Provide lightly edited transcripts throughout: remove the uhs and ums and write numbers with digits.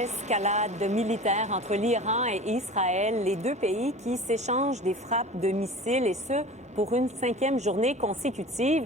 escalade militaire entre l'Iran et Israël, les deux pays qui s'échangent des frappes de missiles, et ce, pour une 5e journée consécutive.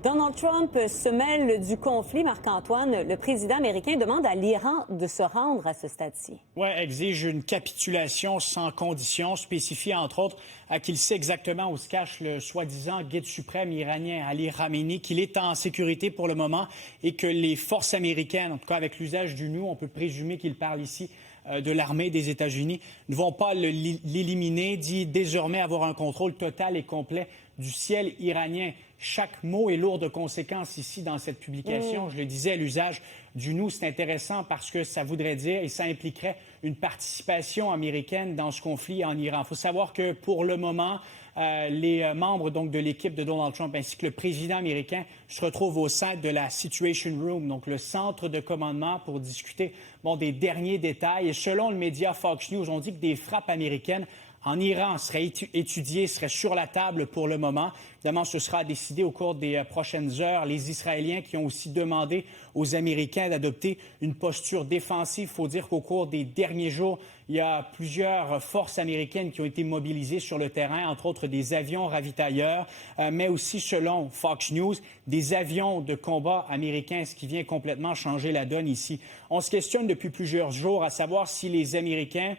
Donald Trump se mêle du conflit. Marc-Antoine, le président américain demande à l'Iran de se rendre à ce stade-ci. Oui, exige une capitulation sans condition, spécifie entre autres qu'il sait exactement où se cache le soi-disant guide suprême iranien Ali Khamenei, qu'il est en sécurité pour le moment et que les forces américaines, en tout cas avec l'usage du nous, on peut présumer qu'il parle ici de l'armée des États-Unis, ne vont pas l'éliminer, dit désormais avoir un contrôle total et complet du ciel iranien. Chaque mot est lourd de conséquences ici dans cette publication. Je le disais, l'usage du nous, c'est intéressant parce que ça voudrait dire et ça impliquerait une participation américaine dans ce conflit en Iran. Il faut savoir que pour le moment, les membres donc, de l'équipe de Donald Trump ainsi que le président américain se retrouvent au sein de la Situation Room, donc le centre de commandement pour discuter des derniers détails. Et selon le média Fox News, on dit que des frappes américaines en Iran seraient étudiées, seraient sur la table pour le moment. Évidemment, ce sera décidé au cours des prochaines heures. Les Israéliens qui ont aussi demandé aux Américains d'adopter une posture défensive. Il faut dire qu'au cours des derniers jours, il y a plusieurs forces américaines qui ont été mobilisées sur le terrain, entre autres des avions ravitailleurs, mais aussi, selon Fox News, des avions de combat américains, ce qui vient complètement changer la donne ici. On se questionne depuis plusieurs jours à savoir si les Américains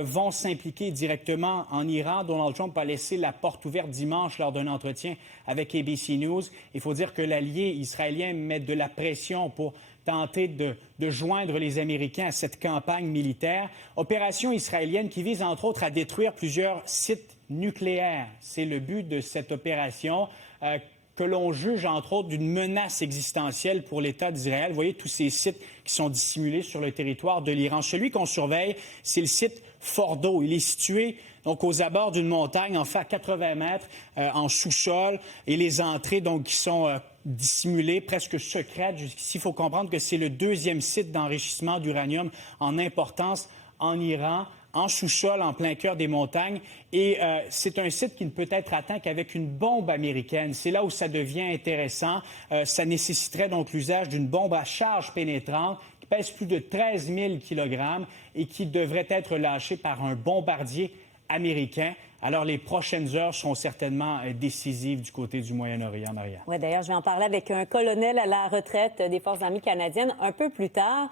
vont s'impliquer directement en Iran. Donald Trump a laissé la porte ouverte dimanche lors d'un entretien avec ABC News. Il faut dire que l'allié israélien met de la pression pour tenter de joindre les Américains à cette campagne militaire. Opération israélienne qui vise entre autres à détruire plusieurs sites nucléaires. C'est le but de cette opération que l'on juge, entre autres, d'une menace existentielle pour l'État d'Israël. Vous voyez tous ces sites qui sont dissimulés sur le territoire de l'Iran. Celui qu'on surveille, c'est le site Fordo. Il est situé donc aux abords d'une montagne, en fait à 80 mètres, en sous-sol, et les entrées donc qui sont dissimulées, presque secrètes. Jusqu'ici, il faut comprendre que c'est le 2e site d'enrichissement d'uranium en importance en Iran, en sous-sol, en plein cœur des montagnes. Et c'est un site qui ne peut être atteint qu'avec une bombe américaine. C'est là où ça devient intéressant. Ça nécessiterait donc l'usage d'une bombe à charge pénétrante qui pèse plus de 13 000 kg et qui devrait être lâchée par un bombardier américain. Alors, les prochaines heures seront certainement décisives du côté du Moyen-Orient, Maria. Oui, d'ailleurs, je vais en parler avec un colonel à la retraite des Forces armées canadiennes un peu plus tard.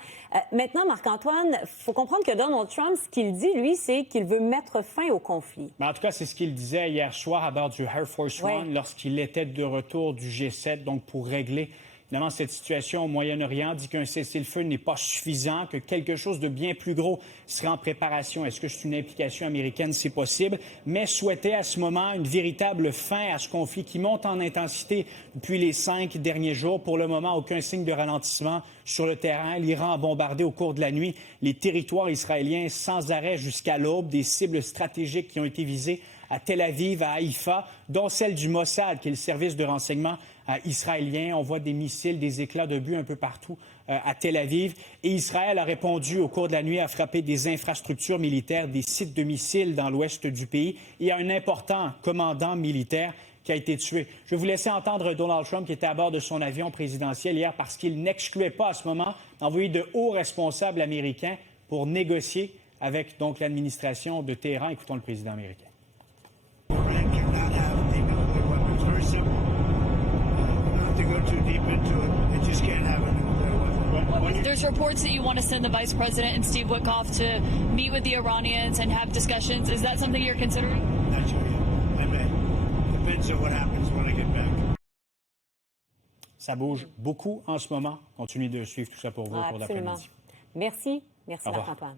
Maintenant, Marc-Antoine, il faut comprendre que Donald Trump, ce qu'il dit, lui, c'est qu'il veut mettre fin au conflit. Mais en tout cas, c'est ce qu'il disait hier soir à bord du Air Force One lorsqu'il était de retour du G7, donc pour régler évidemment cette situation au Moyen-Orient, dit qu'un cessez-le-feu n'est pas suffisant, que quelque chose de bien plus gros serait en préparation. Est-ce que c'est une implication américaine? C'est possible, mais souhaitait à ce moment une véritable fin à ce conflit qui monte en intensité depuis les 5 derniers jours. Pour le moment, aucun signe de ralentissement sur le terrain. L'Iran a bombardé au cours de la nuit les territoires israéliens sans arrêt jusqu'à l'aube, des cibles stratégiques qui ont été visées à Tel Aviv, à Haïfa, dont celle du Mossad, qui est le service de renseignement israélien. On voit des missiles, des éclats de but un peu partout à Tel Aviv. Et Israël a répondu au cours de la nuit à frapper des infrastructures militaires, des sites de missiles dans l'ouest du pays. Il y a un important commandant militaire qui a été tué. Je vais vous laisser entendre Donald Trump qui était à bord de son avion présidentiel hier parce qu'il n'excluait pas à ce moment d'envoyer de hauts responsables américains pour négocier avec donc l'administration de Téhéran. Écoutons le président américain. There's reports that you want to send the Vice President and Steve Witkoff to meet with the Iranians and have discussions. Is that something you're considering? Not sure yet. I may. Depends on what happens when I get back. Ça bouge beaucoup en ce moment. Continuez de suivre tout ça pour vous pour l'après-midi. Merci. Merci Marc-Antoine.